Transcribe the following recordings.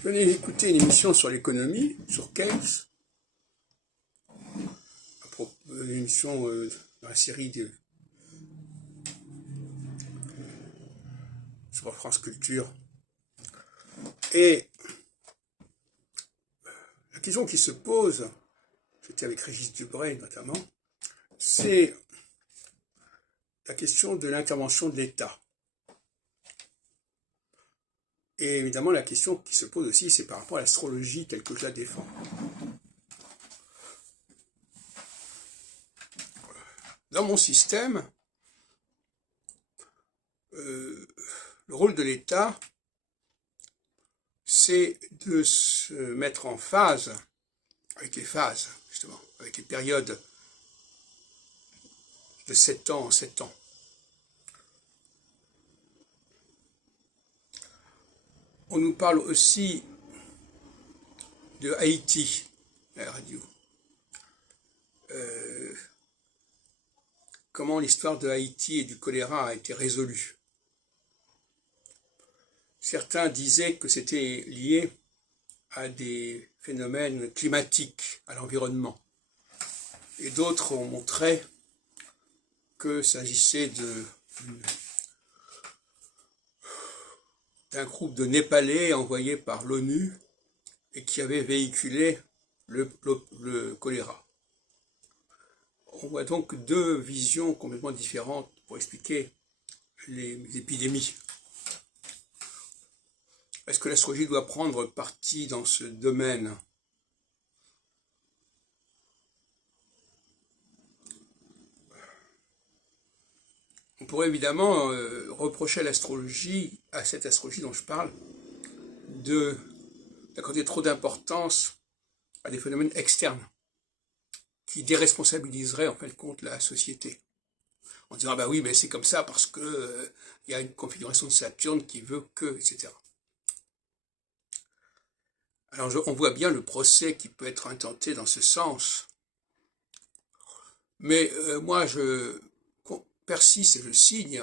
Je venais d'écouter une émission sur l'économie, sur Keynes, une émission dans la série sur France Culture. Et la question qui se pose, c'était avec Régis Debray notamment, c'est la question de l'intervention de l'État. Et évidemment, la question qui se pose aussi, c'est par rapport à l'astrologie telle que je la défends. Dans mon système, le rôle de l'État, c'est de se mettre en phase avec les phases, justement, avec les périodes de 7 ans en 7 ans. On nous parle aussi de Haïti à la radio. Comment l'histoire de Haïti et du choléra a été résolue. Certains disaient que c'était lié à des phénomènes climatiques, à l'environnement. Et d'autres ont montré qu'il s'agissait d'un groupe de Népalais envoyé par l'ONU et qui avait véhiculé le choléra. On voit donc deux visions complètement différentes pour expliquer les épidémies. Est-ce que l'astrologie doit prendre parti dans ce domaine? On pourrait évidemment reprocher à l'astrologie, à cette astrologie dont je parle, d'accorder trop d'importance à des phénomènes externes qui déresponsabiliseraient en fin de compte la société. On dira, bah oui, mais c'est comme ça parce que y a une configuration de Saturne qui veut que, etc. Alors on voit bien le procès qui peut être intenté dans ce sens. Mais moi, je persiste et je signe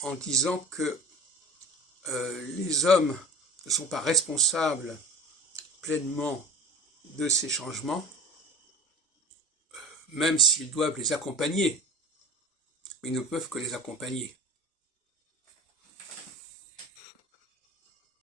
en disant que les hommes ne sont pas responsables pleinement de ces changements, même s'ils doivent les accompagner. Ils ne peuvent que les accompagner.